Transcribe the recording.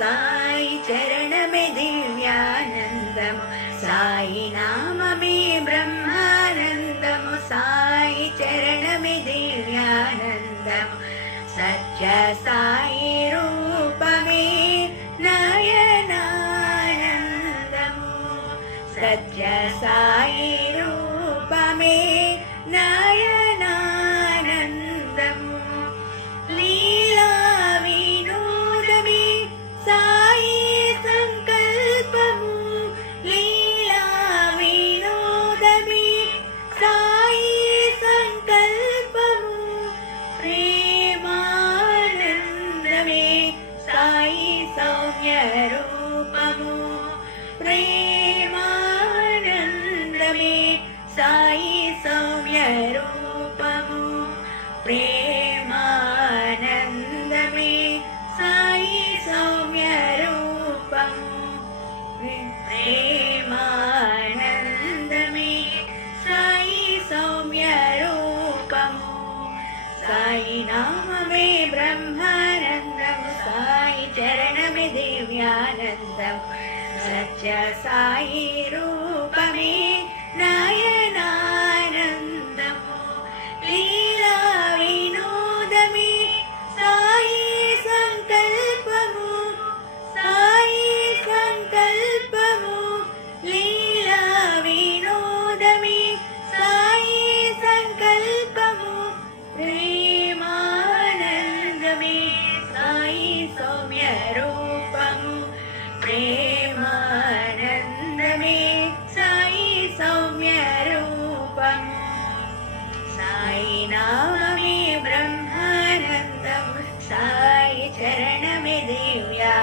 సాయి చరణమే దివ్యానందము, సాయి నామమే బ్రహ్మానందము, సాయి చరణమే దివ్యానందము, సత్య సాయి రూపమే నయనానందము, సత్య సాయి రూపమే నయనానందము, లీలా వినోదమే సాయి సంకల్పము, లీలా వినోదమే సాయి సంకల్పము, ప్రేమానందమే సాయి సౌమ్య రూపము, ప్రేమానందమే సాయి సౌమ్య రూపము, ప్రేమానందమే సాయి సౌమ్య రూపము, ప్రేమానందమే సాయి సౌమ్య రూపము, సాయి నామమే బ్రహ్మానందము, సాయి చరణమే దివ్యానందము, సత్య సాయి రూపమే నయనానందము, లీలా వినోదమే సాయి సంకల్పము, సాయి సంకల్పము, లీలా వినోదమే సాయి సంకల్పము, ప్రేమానందమే సాయి సౌమ్య రూపము, ప్రేమానందమే సాయి సౌమ్య రూపము, సాయి నామమే బ్రహ్మానందము, సాయి చరణమే దివ్యా